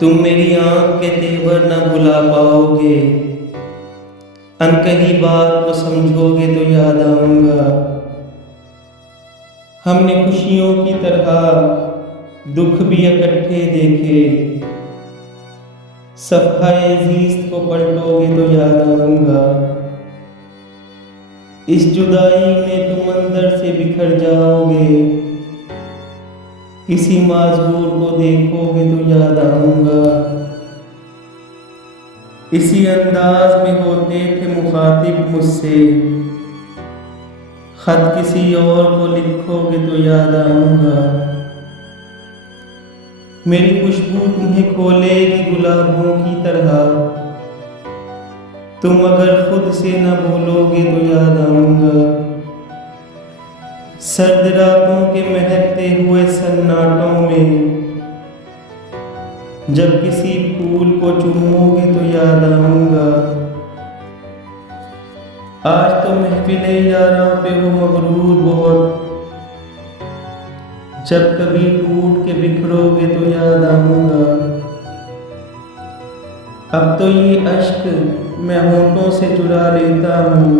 तुम मेरी आंख के तेवर न भुला पाओगे, अनकही बात को समझोगे तो याद आऊंगा। हमने खुशियों की तरह दुख भी इकट्ठे देखे, सफ़ाए ज़ीस्त को पलटोगे तो याद आऊंगा। इस जुदाई में तुम अंदर से बिखर जाओगे, किसी माजबूर को देखोगे तो याद आऊंगा। इसी अंदाज में होते थे मुखातिब मुझसे, खत किसी और को लिखोगे तो याद आऊंगा। मेरी खुशबू तुम्हें खोलेगी गुलाबों की तरह, तुम अगर खुद से न भूलोगे तो याद आऊंगा। सर्द रातों के महकते हुए सन्नाटों में जब किसी फूल को चूमोगे तो याद आऊंगा। आज तो महफिले यारों पे हो मगरूर बहुत, जब कभी टूट के बिखरोगे तो याद आऊंगा। अब तो ये अश्क मैं होंठों से चुरा लेता हूँ,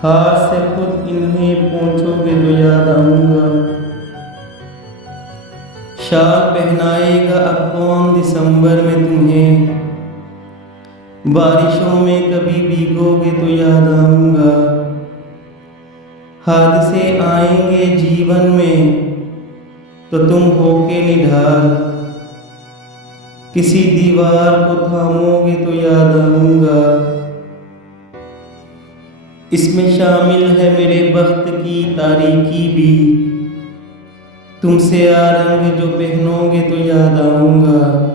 हाथ से खुद इन्हें पोंछोगे तो याद आऊंगा। शाल पहनाएगा अब कौन दिसंबर में तुम्हें, बारिशों में कभी भीगोगे तो याद आऊंगा। हादसे आएंगे जीवन में तो तुम होके निढाल, किसी दीवार को थामोगे तो याद आऊंगा। इसमें शामिल है मेरे बख्त की तारीकी भी, तुमसे आ रंग जो पहनोगे तो याद आऊंगा।